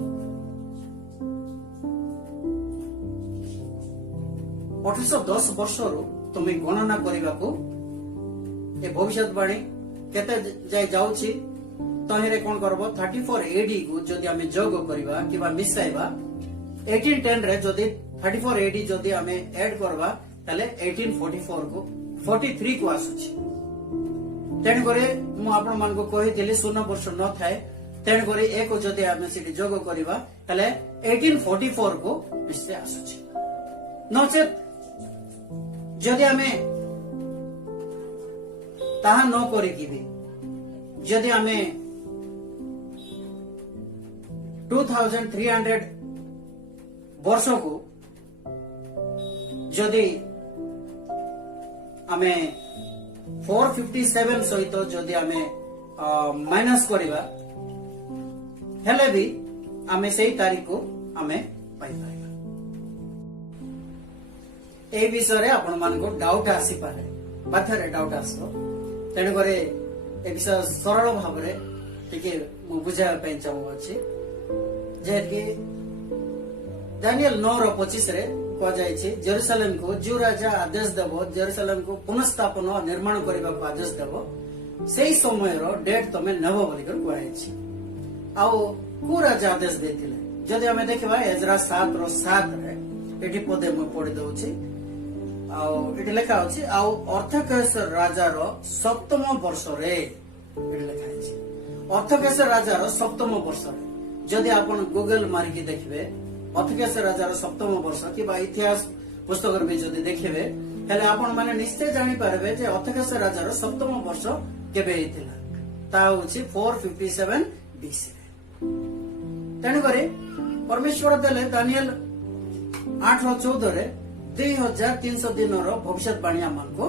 1810 वर्ष रु तुम्हें गणना करने को ए भविष्यवाणी केते जाय जाउछि तहेरे कोन करबो 34 एडी को जदि आमे जोग करबा किबा मिसाइबा 1810 रे जदि 34 एडी जदि आमे ऐड करबा तले 1844 को 43 को आसुछि तेन करे मु आपण मान को कहितली 0 वर्ष न थाए तेन करे एको जदि आमे सिटी जोग करबा तले 1844 को निश्चय आसुछि नचेत जदि आमे ताहा न करी किबे जदि आमे 2300 वर्ष को जदि आमे 457 सहित जदि आमे माइनस करिबा हेले भी आमे सेही तारीख को आमे पाई पारिबा ए विषय रे आपण मान को डाउट आसी पारे बाथरे डाउट आसो तेणु करे ए विषय सरल भाव रे टिके मु बुझाय पे चाहू अछि जे कि दानियल 9:25 रे कह जाय छी जेरूशलेम को जो राजा आदेश देबो जेरूशलेम को पुनर्स्थापन निर्माण करबा को आदेश देबो सेही समय रो डेट तमे नबो बोली कर कहै छी आउ को राजा आदेश देथिले जदि हमें देखबा एजरा 7:7 रे एठी पदे मु पढि दउ छी आउ एठी लेखा अछि आउ अर्थकेश्वर राजा रो 7म वर्ष रे एठी लेखा अछि अर्थकेश्वर राजा रो 7म वर्ष रे जदि आपण गूगल मारी के देखबे अर्थकेश्वर राजा रो 7म वर्ष कि बा इतिहास पुस्तक रे जदि देखबे हेले आपण माने निश्चय जानि पारबे जे अर्थकेश्वर राजा रो 7म वर्ष केबे हेतिला ता होछि 457 बीसी रे तेणु करे परमेश्वर देले दानियल 8:14 रे 2300 दिन भविष्यवाणी आम को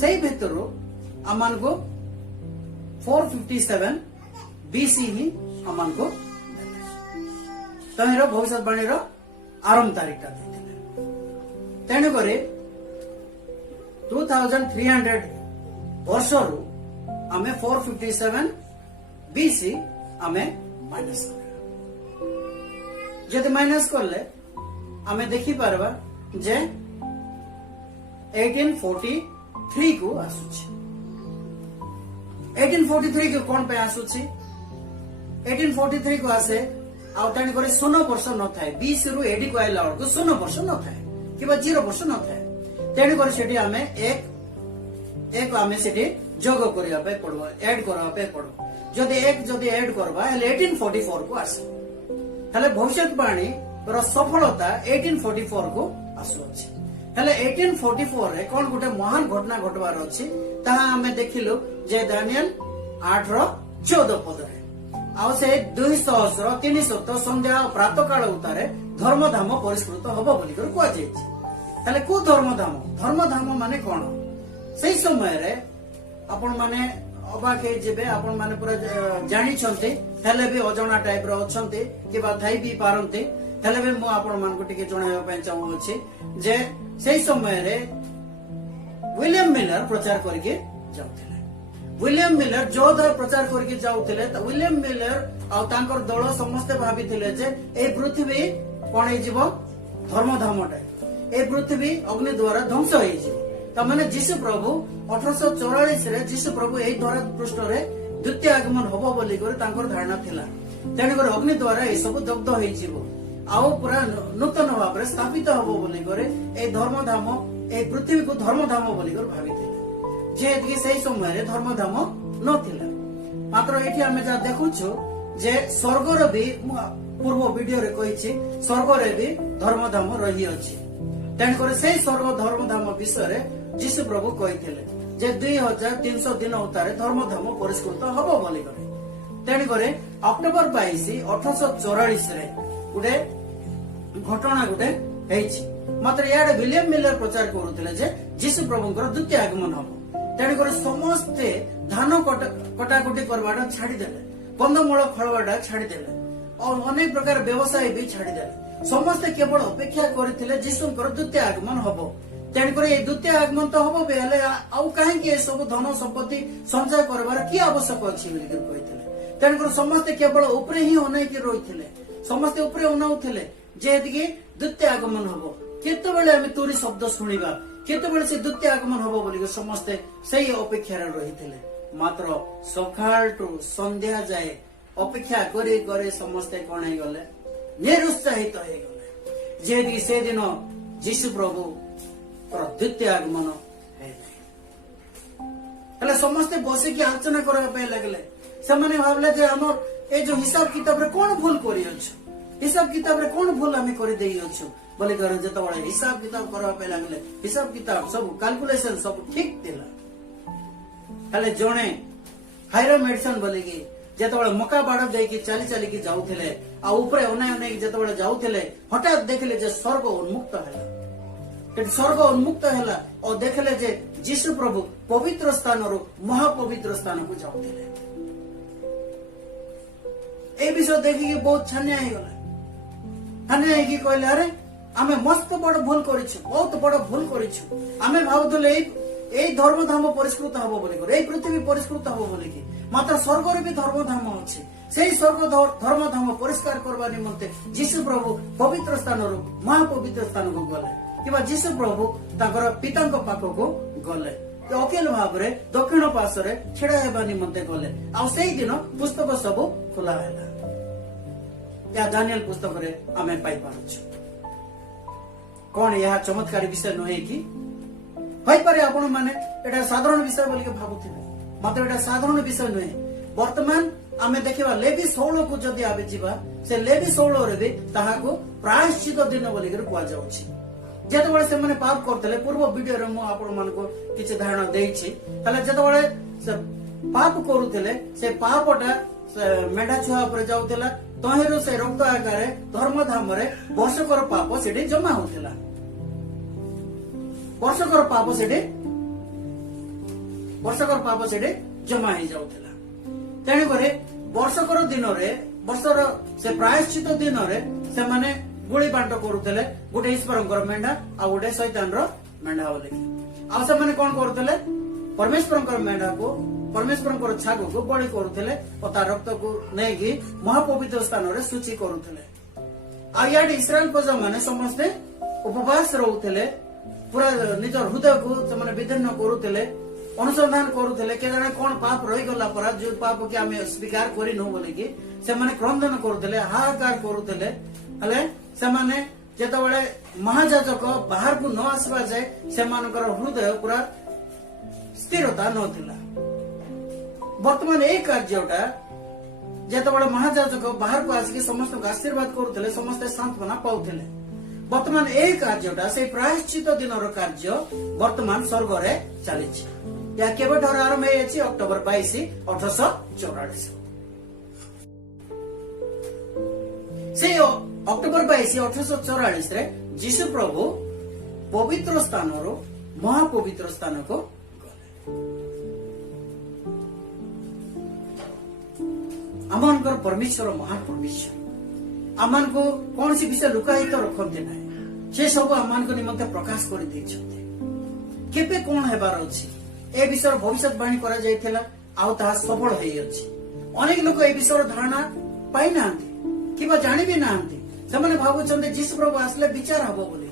सही भीतर आम को 457 बीसी ही आम को तहिर भविष्यवाणी आरंभ तारीख तेणुक 2300 वर्ष रु आम 457 बीसी आम माइनस जदि माइनस करले आमे देखि पारबा जे 1843 को आसुछि 1843 को कोन पे आसुछि 1843 को आसे आ तणी करे 0 वर्ष न थाए 20 रु 80 को आइला को 0 वर्ष न थाए किबा 0 वर्ष न थाए तणी करे सेठी आमे एक आमे सेठी जोग करिया पे पड़बो ऐड करबा पे पड़बो जदि ऐड करबा हेले 1844 को आसे हेले भविष्यवाणी सफलता 1844 को आसुछि हेले 1844 रे कोन गुटे महान घटना घटवार अछि ताहा हमें देखिलु जे दानियल 8:14 पद रे आ से 200 संध्या प्रातः काल उतारे धर्मधाम परिष्कृत हबो बोली कर कोआ जाय छी हेले को धर्मधाम माने कोन सही समय रे आपण माने अबाक जेबे आपण माने पूरा जानि छन्ते हेले भी अजणा टाइप रो छन्ते किबा थाई भी पारन्ते हेले भी मु आपण मान को टिके जणाइबा पय चाहू अछि जे सेही समय रे विलियम मिलर प्रचार करके जाउथिले विलियम मिलर जोधर प्रचार करके जाउथिले त विलियम मिलर आ तांकर दल समस्त भाबिथिले जे ए पृथ्वी कोन हे जीव धर्मधाम टाइप ए पृथ्वी अग्नि द्वारा ध्वंस होई जीव त माने जीसु प्रभु 1844 रे जीसु प्रभु एही धरा पृष्ठ रे द्वितीय आगमन होबो बोली करे तांकर धारणा थिला तेने करे अग्नि द्वारा ए सब दग्ध होई जीव आउ पूरा नूतन भाव में स्थापित हबो बोली करे ए धर्मधाम ए पृथ्वी को धर्मधाम बोली कर भाबिथिले जे एतकी सही समय रे धर्मधाम नथिला मात्र एठी हमें जा देखुछु जे स्वर्ग रे भी पूर्व वीडियो रे कहिछि स्वर्ग रे भी धर्मधाम रही अछि तेन करे सही स्वर्ग धर्मधाम विषय रे जीसु प्रभु कहिथिले जे 2300 दिन उतारे धर्मधाम परिष्कृत हबो बोली करे तेन करे अक्टोबर 22 1844 रे गुटे घटना गुटे हेछि मात्र याडे विलियम मिलर प्रचार करूथिले जे जीशु प्रभुଙ୍କର द्वितीय आगमन हब तेणुकर समस्ते धान कटाकटी करवाटा छाड़ीदेले कंदमूल फलवाटा छाड़ीदेले और अनेक प्रकार व्यवसाय भी छाड़ीदेले समस्ते केवल अपेक्षा करथिले जीशुଙ୍କର द्वितीय आगमन हब तेणुकर ये द्वितीय आगमन तो हम बेले आउ कहीं सब धन संपत्ति संचय करवार कि आवश्यक अच्छी कहते तेणुकर समस्ते केवल उपरे ही अनेक रही समस्ते उपरे अनाउले जेहेतु द्वितीय आगमन हम केतबेले आम तुरी शब्द शुणा केतबेले से द्वितीय आगमन हम बोलिक समस्ते से अपेक्षा रही मात्र सकाल टू संध्या जाए अपेक्षा करे करे समस्ते कौन हो गले निरुत्साहित हो गले जेहेतु से दिन जीशु प्रभु द्वितीय आगमन है समस्ते बसिकी आलोचना करने लगे से भावले आमर ये जो हिसाब किताब रे कौन भूल कर हिसाब किताब रे कौन भूल आम कर बोली जो हिसाब किताब करने लगे हिसाब किताब सब कैलकुलेशन सब ठीक थिला जड़े हायर मेडिसिन बोलिकी जिते मका बाड़ देकी चली चलिकी जाऊले आउे अनेक जिते जाऊले हठात देखले जे स्वर्ग उन्मुक्त है स्वर्ग उन्मुक्त है और देखले जे जीशु प्रभु पवित्र स्थान रू महापवित्र स्थान को जाऊले ए विषय देखिकी बहुत छानिया कहले अरे आमे मस्त बड़ भूल करिछु बहुत बड़ भूल करिछु आमे भाबुतले ए धर्मधाम परिष्कृत हबो बोली ए पृथ्वी परिष्कृत हबो बोली मात्र स्वर्ग रे भी धर्मधाम अछि सेही स्वर्ग धर्मधाम परिष्कार करबा निमंते जीशु प्रभु पवित्र स्थान रू महापवित्र स्थान को गले कि जीशु प्रभु ताकर पिता पाखक गले अकेल भाव में दक्षिण पार्श्व छिड़ा हेबा निमंते गले आ सेही दिन पुस्तक सब खोला है या दानियल पुस्तक रे आमे पाई पारुछु कौन यह चमत्कारी विषय नुहे कि पारे आपण माने एटा साधारण विषय बोलिके भाबुथिबे मात्र एटा साधारण विषय नुहे वर्तमान आमे देखिबा लेवी 16 को जदि आबे जिबा से लेवी 16 रे भी ताहाको प्रायश्चित दिन बोलिके कुआ जाउछि जेतबेले से माने पाप करथले पूर्व वीडियो रे मु आपण मानको किछि धारणा देइछि तले जेतबेले से पाप करूथले से पापटा मेढा छुआ पर जाउथला तहेरु से रक्त आकारे धर्मधाम रे वर्षकर पाप सेठी जमा होथला वर्षकर पाप सेठी जमा ही जाउथला तेणु करे वर्षकर दिन रे वर्षर से प्रायश्चित दिन रे से माने गुली बांट करूथले गोटे ईश्वरंकर मेंढा आ गोटे शैतान रो मेंढा बोले आ से माने कोन करूथले परमेश्वरंकर मेंढा को परमेश्वरंकर छाग को बलि करूथले और तार रक्त को नेकी महापवित्र स्थान रे सूची करूथले आ याडे इस्राएल प्रजा माने समस्ते उपवास रहउथले पूरा निज हृदय को से विदीर्ण करूथले अनुसंधान करूथले के जाने कोन पाप रही गला पर जो पाप के आमे स्वीकार करि न बोले कि से माने क्रंदन करूथले हाहाकार करूथले हले से माने जेतबेले महाजाजक बाहर को न आसबा जाय से मानकर हृदय पूरा स्थिरता नथिला वर्तमान एक कार्यटा जेतबेले महाजाजक बाहर को आसिक समस्त को आशीर्वाद करूथले समस्त सांत्वना पाउथले वर्तमान एक कार्यटा से प्रायश्चित दिनर कार्य वर्तमान स्वर्ग रे चलिछि या केबेठर आरंभ हेछि अक्टोबर 22 1844 से अक्टोबर 22 1844 रे जीशु प्रभु पवित्र स्थान रो महापवित्र स्थान को आमनकर परमेश्वर महान परमेश्वर आमान को कौन सी विषय लुकायित रखते ना से सब आमान को निमंते प्रकाश कर देइछन्ते केबे कोन हेबार अछि ए विषय भविष्यवाणी करा जायथिला आ ता सफल हेइ अछि अनेक लोक ए विषय धारणा पाइ नांती किबा जानि भी नांती ସେମାନେ ଭାବୁଛନ୍ତି ଯୀଶୁ ପ୍ରଭୁ ଆସିଲେ ବିଚାର ହବ ବୋଲି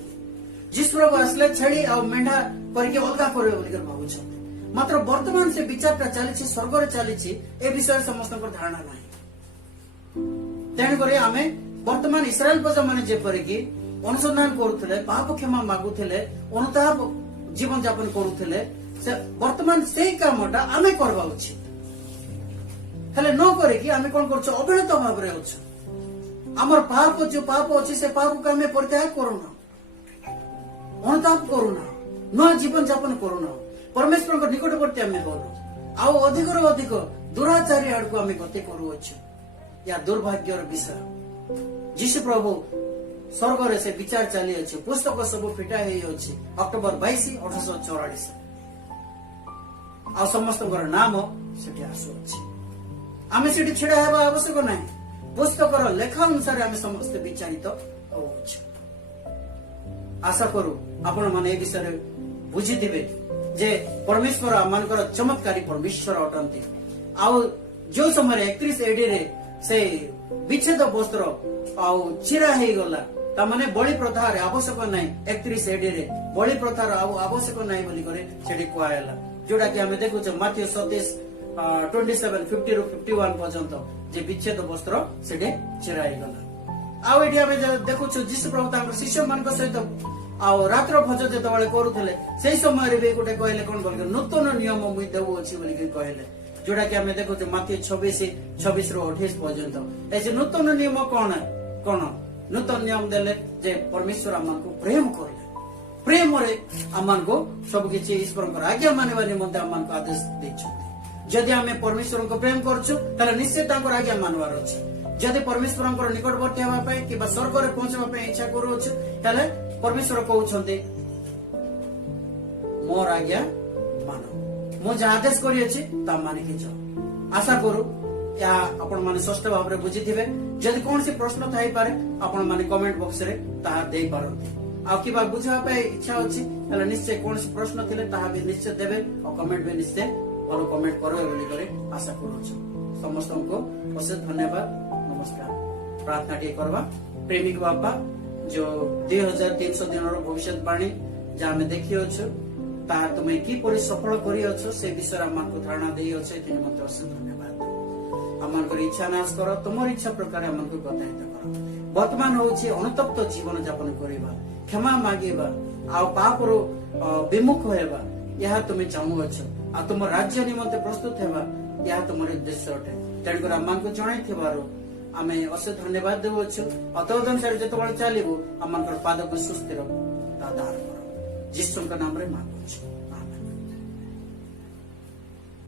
ଯୀଶୁ ପ୍ରଭୁ ଆସିଲେ ଛେଳି ଆଉ ମେଣ୍ଢା କରିକି ଅଲଗା କରିବେ ବୋଲି ଭାବୁଛନ୍ତି ମାତ୍ର ବର୍ତ୍ତମାନ ସେ ବିଚାରଟା ଚାଲିଛି ସ୍ୱର୍ଗରେ ଚାଲିଛି ଏ ବିଷୟରେ ସମସ୍ତଙ୍କର ଧାରଣା ନାହିଁ ତେଣୁକରି ଆମେ ବର୍ତ୍ତମାନ ଇସ୍ରାଏଲ ପ୍ରଜା ମାନେ ଯେପରିକି ଅନୁସନ୍ଧାନ କରୁଥିଲେ ପାପ କ୍ଷମା ମାଗୁଥିଲେ ଅନୁତାପ ଜୀବନ ଯାପନ କରୁଥିଲେ ସେ ବର୍ତ୍ତମାନ ସେଇ କାମଟା ଆମେ କରିବା ଉଚିତ ହେଲେ ନ କରିକି ଆମେ କଣ କରୁଛୁ ଅବହେଳିତ ଭାବରେ ଅଛୁ आमर पाप जो पाप अच्छे से पाप को आम परित्याग करूना अनुताप करूना नया जीवन जापन करूना परमेश्वर निकटवर्ती आम करूँ आउ अधिक अधिक दुराचारी आड़ को आम गति करूँ या दुर्भाग्यर विषय जीशु प्रभु स्वर्ग से विचार चली अच्छे पुस्तक सब फिटा होती अक्टोबर 22 1844 आ समस्त नाम से आसुच्छे आम से छिड़ा हेबा आवश्यक ना पुस्तक लेखा अनुसार आम समस्त विचारित आशा करू आपण मैंने विषय बुझीथे जे परमेश्वर आम चमत्कारी परमेश्वर अटंती आउ जो समय 31 एडी रे से विच्छेद वस्त्र आउ चिरा हो गला तामाने बलि प्रथार आवश्यक नहीं 31 एडी रे बलि प्रथार आवश्यक नहीं बोली करे सेठी कहला जोड़ा कि आम देखुछ माथ्यू 27:50 ରୁ 51 पर्यंत जे विच्छेद वस्त्र सेठे चिरा हो गला आउ एठी आम देखुछ जीशु प्रभु तांकर शिष्य मान सहित आउ रात्र भोज जेतबेले करूथले सेही समय रे कोटे कहले कोन बोल नूतन नियम मुई देबो अछि बोली कहले जोड़ा कि आम देखुचे माथ्यू 26 ରୁ 28 पर्यंत ऐसे नूतन नियम कौन है कौन नूतन नियम देले जे परमेश्वर आमको प्रेम करले प्रेम रे आमको सब किछि ईश्वर आज्ञा मानवा निमंते आमको आदेश दैछथि जदि आमे परमेश्वर को प्रेम करछु ताले निश्चित तांकर आज्ञा मानवार अछि जदि परमेश्वर निकटवर्ती हेबा पय कि स्वर्ग रे पहुंचबा पय इच्छा करूछु ताले परमेश्वर कहउछन्ते मोर आज्ञा मानो मु जहाँ आदेश करिछि ता मानिके जाओ आशा करू या आपण माने स्पष्ट भाव रे बुझिथिबे जदि कोन से प्रश्न थाई पारे आपण माने कमेंट बॉक्स रे ताहा देई पारंती आ किबा बुझा पे इच्छा अछि तले निश्चय कोन से प्रश्न थिले ताहा भी निश्चय देबे और कमेंट भी निश्चय भलो कमेंट करबे बोली करे आशा करूछु समस्त को अशेष धन्यवाद नमस्कार प्रार्थना टी करबा प्रेमिक बाबा जो 2300 दिन रो भविष्यवाणी जा हमें देखियो छु ता तुमे किपरि सफल करियो से विषय आमको धारणा देई अछि तिनि मते अशेष धन्यवाद आमको इच्छा नाश कर तुमर इच्छा प्रकार आमको गतायत कर वर्तमान होछि अनुतप्त जीवन यापन करिबा क्षमा मागिबा आ पापरो विमुख होएबा यह तुमे चाहू अछ आ तुम राज्य निमंते प्रस्तुत हेबा यह तुमर उद्देश्य अटे तेणु कर आमको जणाई थिबारो आमे अशेष धन्यवाद देबो छु अतोदन चलिबो आमको पाद को सुस्थिर ता दान कर जीसु के नाम रे मांगुछु।